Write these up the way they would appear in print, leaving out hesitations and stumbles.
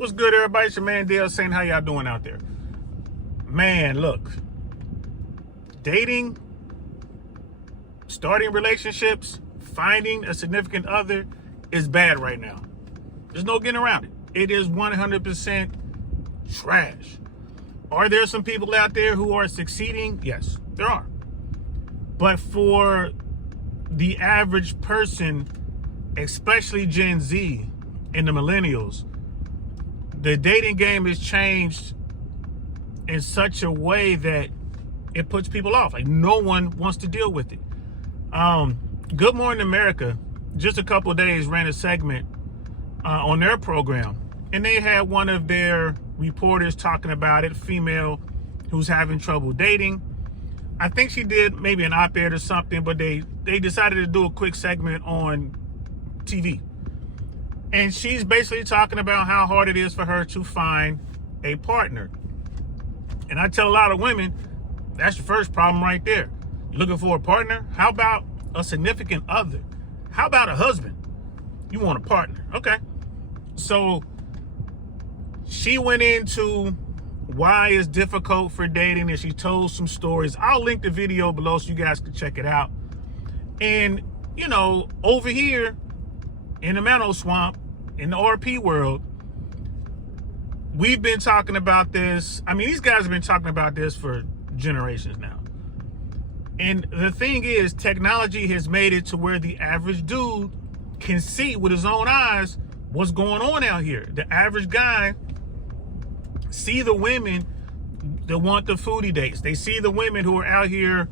What's good, everybody? It's your man Dale saying, how y'all doing out there? Man, look, dating, starting relationships, finding a significant other is bad right now. There's no getting around it. It is 100% trash. Are there some people out there who are succeeding? Yes, there are. But for the average person, especially Gen Z and the millennials, the dating game has changed in such a way that it puts people off. Like, no one wants to deal with it. Good Morning America, just a couple of days, ran a segment on their program, and they had one of their reporters talking about it, female who's having trouble dating. I think she did maybe an op-ed or something, but they decided to do a quick segment on TV. And she's basically talking about how hard it is for her to find a partner. And I tell a lot of women, that's your first problem right there. You're looking for a partner? How about a significant other? How about a husband? You want a partner. Okay. So she went into why it's difficult for dating, and she told some stories. I'll link the video below so you guys can check it out. And, you know, over here in the Mano Swamp, in the RP world, we've been talking about this. I mean, these guys have been talking about this for generations now. And the thing is, technology has made it to where the average dude can see with his own eyes what's going on out here. The average guy see the women that want the foodie dates. They see the women who are out here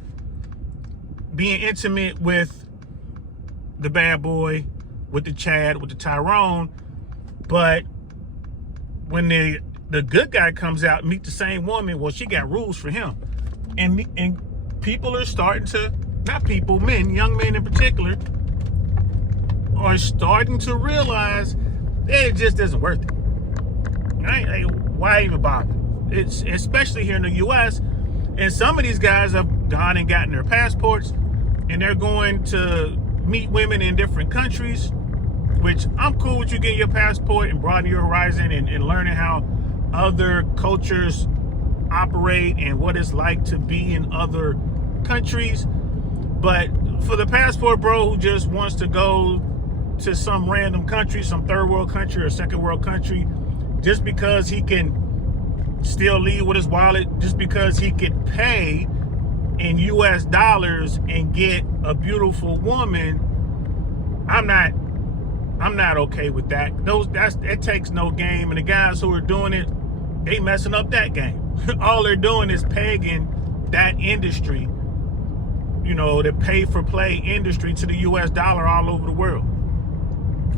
being intimate with the bad boy, with the Chad, with the Tyrone. But when the good guy comes out and meet the same woman, well, she got rules for him. And people are starting to, not people, men, young men in particular, are starting to realize that it just isn't worth it. Right? Like, why even bother? It's especially here in the U.S. And some of these guys have gone and gotten their passports, and they're going to meet women in different countries, which I'm cool with you getting your passport and broadening your horizon and learning how other cultures operate and what it's like to be in other countries. But for the passport bro who just wants to go to some random country, some third world country or second world country, just because he can still leave with his wallet, just because he can pay in US dollars and get a beautiful woman, I'm not okay with that. It takes no game, and the guys who are doing it, they messing up that game. All they're doing is pegging that industry, you know, the pay for play industry, to the US dollar all over the world.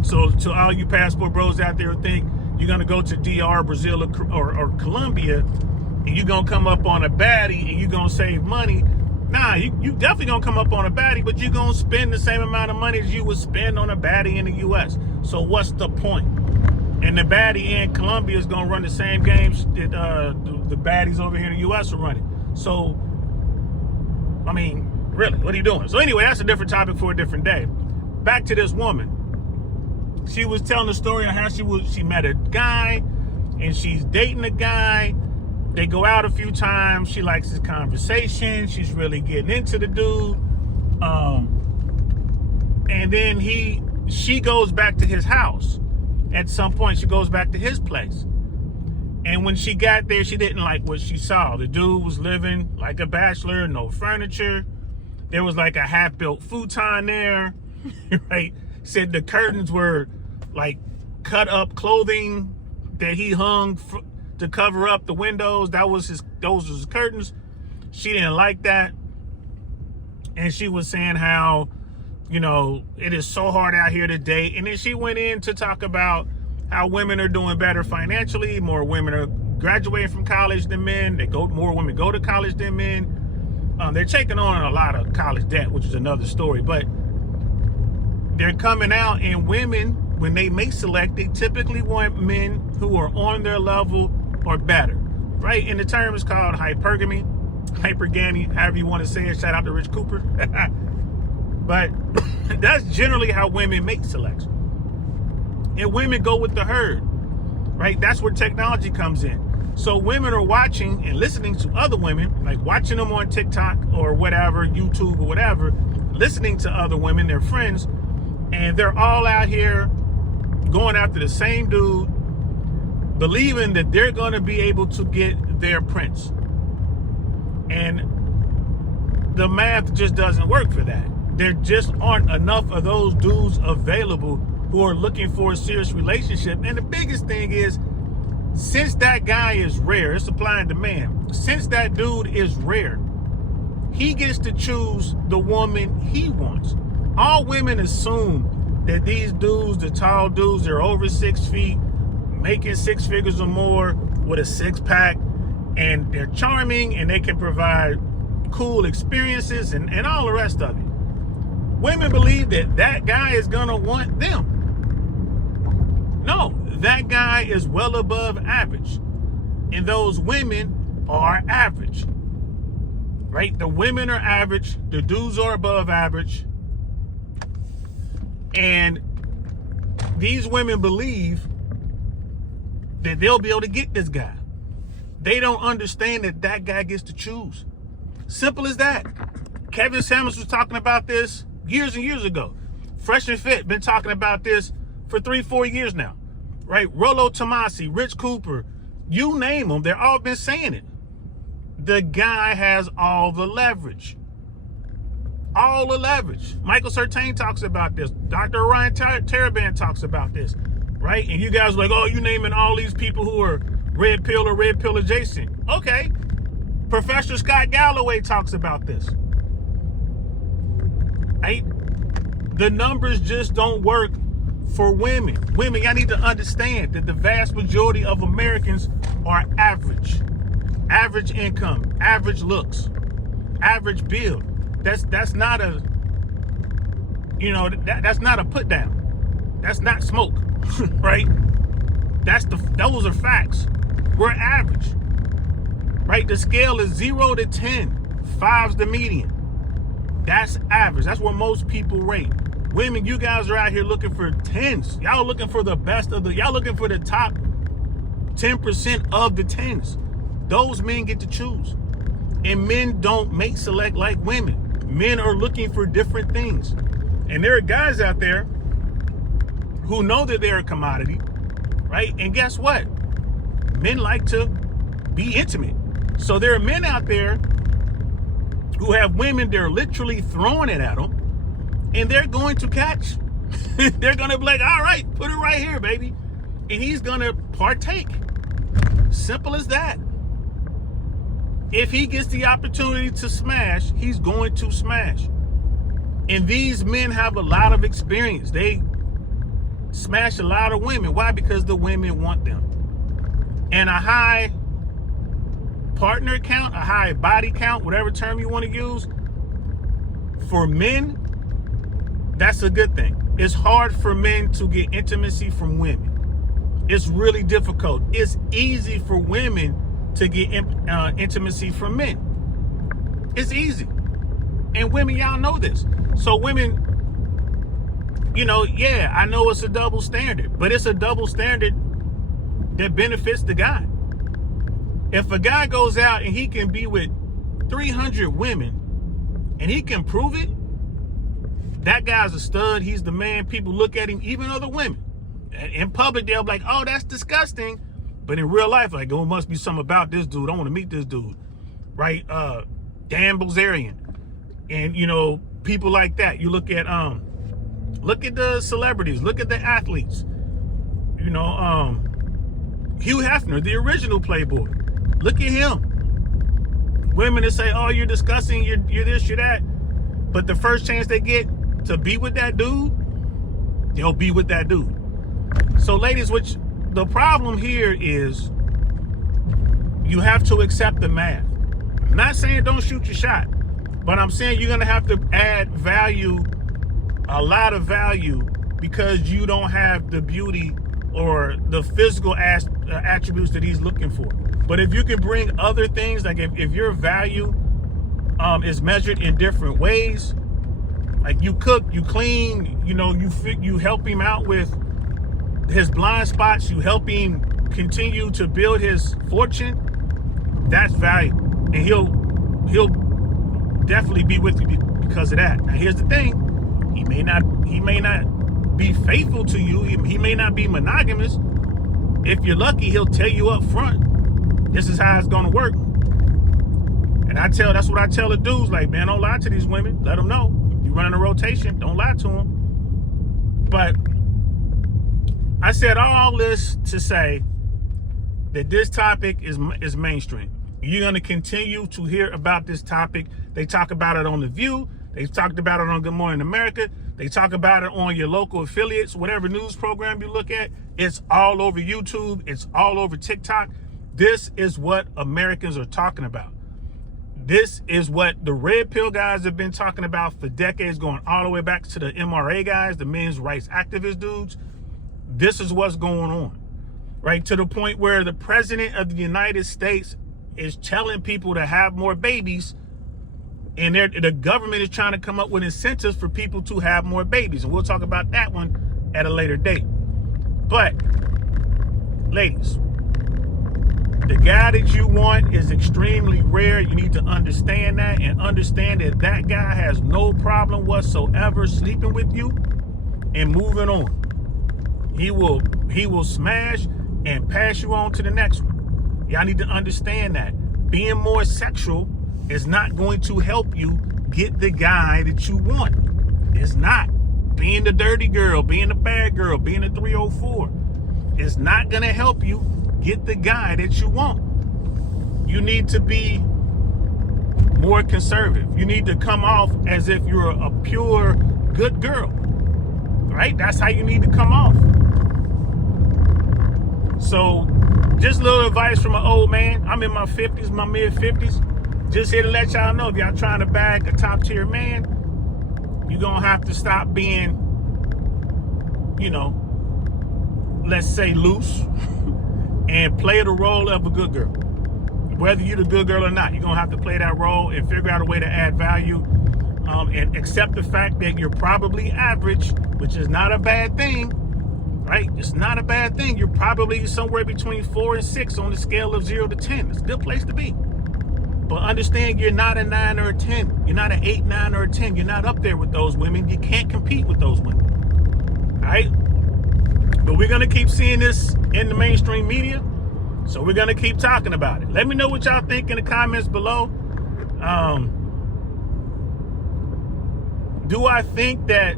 So to all you passport bros out there who think you're gonna go to DR, Brazil, or Colombia, and you're gonna come up on a baddie and you're gonna save money. Nah, you definitely gonna come up on a baddie, but you're gonna spend the same amount of money as you would spend on a baddie in the US. So what's the point? And the baddie in Colombia is gonna run the same games that the baddies over here in the US are running. So, I mean, really, what are you doing? So anyway, that's a different topic for a different day. Back to this woman. She was telling the story of how she met a guy, and she's dating a guy. They go out a few times. She likes his conversation. She's really getting into the dude. And then she goes back to his house. At some point, she goes back to his place. And when she got there, she didn't like what she saw. The dude was living like a bachelor, no furniture. There was like a half-built futon there, right? Said the curtains were like cut up clothing that he hung to cover up the windows. Those was his curtains. She didn't like that. And she was saying how, you know, it is so hard out here to date. And then she went in to talk about how women are doing better financially. More women are graduating from college than men. More women go to college than men. They're taking on a lot of college debt, which is another story. But they're coming out, and women, when they mate select, they typically want men who are on their level or better, right? And the term is called hypergamy, however you want to say it. Shout out to Rich Cooper. But that's generally how women make selection. And women go with the herd. right? That's where technology comes in. So women are watching and listening to other women, like watching them on TikTok or whatever, YouTube or whatever, listening to other women, their friends, and they're all out here going after the same dude, believing that they're going to be able to get their prince. And the math just doesn't work for that. There just aren't enough of those dudes available who are looking for a serious relationship. And the biggest thing is, since that guy is rare, it's supply and demand. Since that dude is rare, he gets to choose the woman he wants. All women assume that these dudes, the tall dudes, they're over 6 feet, making 6 figures or more with a 6-pack, and they're charming and they can provide cool experiences and all the rest of it. Women believe that that guy is gonna want them. No, that guy is well above average, and those women are average, right? The women are average, the dudes are above average, and these women believe that they'll be able to get this guy. They don't understand that that guy gets to choose. Simple as that. Kevin Samuels was talking about this years and years ago. Fresh and Fit been talking about this for 3-4 years now, right? Rollo Tomasi, Rich Cooper, you name them, they're all been saying it. The guy has all the leverage. All the leverage. Michael Certain talks about this. Dr. Orion Taraban talks about this, right? And you guys are like, oh, you naming all these people who are red pill or red pill adjacent. Okay. Professor Scott Galloway talks about this. Right? The numbers just don't work for women. Women, y'all need to understand that the vast majority of Americans are average. Average income, average looks, average build. That's not a, that's not a put down. That's not smoke, right? Those are facts. We're average, right? The scale is 0 to 10. 5's the median. That's average. That's what most people rate. Women, you guys are out here looking for 10s. Y'all looking for the best of y'all looking for the top 10% of the 10s. Those men get to choose. And men don't mate select like women. Men are looking for different things. And there are guys out there who know that they're a commodity, right? And guess what? Men like to be intimate. So there are men out there who have women, they're literally throwing it at them, and they're going to catch. They're going to be like, all right, put it right here, baby. And he's going to partake. Simple as that. If he gets the opportunity to smash, he's going to smash. And these men have a lot of experience. They smash a lot of women. Why? Because the women want them. And a high partner count, a high body count, whatever term you want to use, for men, that's a good thing. It's hard for men to get intimacy from women. It's really difficult. It's easy for women to get intimacy from men. It's easy. And women, y'all know this. So women, yeah, I know it's a double standard, but it's a double standard that benefits the guy. If a guy goes out and he can be with 300 women and he can prove it, that guy's a stud. He's the man. People look at him, even other women. In public, they'll be like, oh, that's disgusting. But in real life, like, oh, it must be something about this dude. I want to meet this dude, right? Dan Bilzerian. And, people like that. You look at the celebrities. Look at the athletes. Hugh Hefner, the original Playboy. Look at him. Women that say, oh, you're disgusting, you're this, you're that. But the first chance they get to be with that dude, they'll be with that dude. So ladies, the problem here is you have to accept the math. I'm not saying don't shoot your shot, but I'm saying you're going to have to add value, a lot of value, because you don't have the beauty or the physical attributes that he's looking for. But if you can bring other things, like if your value is measured in different ways, like you cook, you clean, you help him out with his blind spots, you help him continue to build his fortune, that's valuable. And he'll definitely be with you because of that. Now here's the thing. He may not be faithful to you. He may not be monogamous. If you're lucky, he'll tell you up front, this is how it's gonna work. And that's what I tell the dudes, like, man, don't lie to these women. Let them know. You running a rotation, don't lie to them. But I said all this to say that this topic is mainstream. You're going to continue to hear about this topic. They talk about it on The View. They've talked about it on Good Morning America. They talk about it on your local affiliates, whatever news program you look at. It's all over YouTube. It's all over TikTok. This is what Americans are talking about. This is what the red pill guys have been talking about for decades, going all the way back to the MRA guys, the men's rights activist dudes. This is what's going on, right? To the point where the president of the United States is telling people to have more babies, and the government is trying to come up with incentives for people to have more babies. And we'll talk about that one at a later date. But, ladies, the guy that you want is extremely rare. You need to understand that, and understand that that guy has no problem whatsoever sleeping with you and moving on. He will smash and pass you on to the next one. Y'all need to understand that being more sexual is not going to help you get the guy that you want. It's not. Being the dirty girl, being the bad girl, being the 304 is not going to help you get the guy that you want. You need to be more conservative. You need to come off as if you're a pure good girl, right? That's how you need to come off. So just a little advice from an old man. I'm in my 50s, my mid 50s. Just here to let y'all know, if y'all trying to bag a top tier man, you're going to have to stop being, let's say loose and play the role of a good girl. Whether you're the good girl or not, you're going to have to play that role and figure out a way to add value, and accept the fact that you're probably average, which is not a bad thing, right? It's not a bad thing. You're probably somewhere between 4 and 6 on the scale of 0 to 10. It's a good place to be. But understand, you're not a 9 or a 10. You're not an 8, 9, or a 10. You're not up there with those women. You can't compete with those women. All right? But we're going to keep seeing this in the mainstream media. So we're going to keep talking about it. Let me know what y'all think in the comments below. Do I think that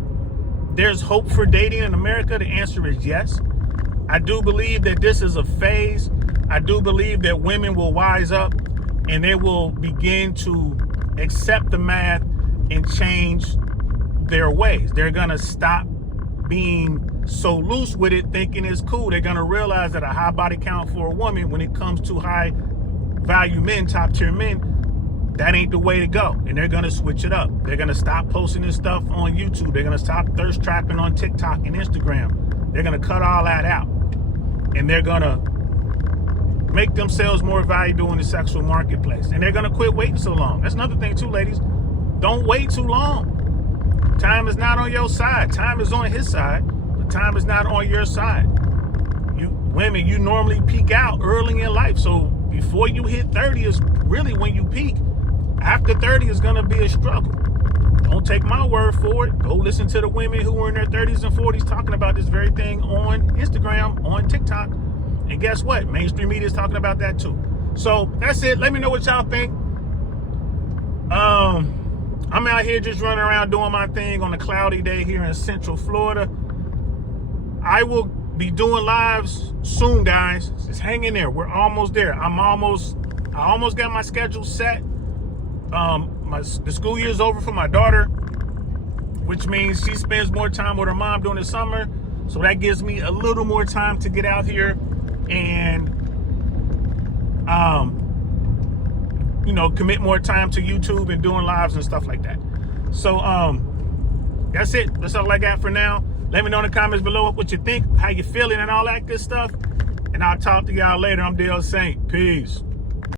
there's hope for dating in America? The answer is yes. I do believe that this is a phase. I do believe that women will wise up and they will begin to accept the math and change their ways. They're going to stop being so loose with it, thinking it's cool. They're going to realize that a high body count for a woman, when it comes to high value men, top tier men, that ain't the way to go. And they're going to switch it up. They're going to stop posting this stuff on YouTube. They're going to stop thirst trapping on TikTok and Instagram. They're going to cut all that out. And they're going to make themselves more valuable in the sexual marketplace. And they're going to quit waiting so long. That's another thing too, ladies. Don't wait too long. Time is not on your side. Time is on his side, but time is not on your side. You women, you normally peak out early in life. So before you hit 30 is really when you peak. After 30 is going to be a struggle. Don't take my word for it. Go listen to the women who are in their 30s and 40s talking about this very thing on Instagram, on TikTok. And guess what? Mainstream media is talking about that too. So that's it. Let me know what y'all think. I'm out here just running around doing my thing on a cloudy day here in Central Florida. I will be doing lives soon, guys. Just hang in there. We're almost there. I almost got my schedule set. The school year is over for my daughter, which means she spends more time with her mom during the summer. So that gives me a little more time to get out here and commit more time to YouTube and doing lives and stuff like that. So that's it. That's all I got for now. Let me know in the comments below what you think, how you feeling, and all that good stuff. And I'll talk to y'all later. I'm Dale Saint. Peace.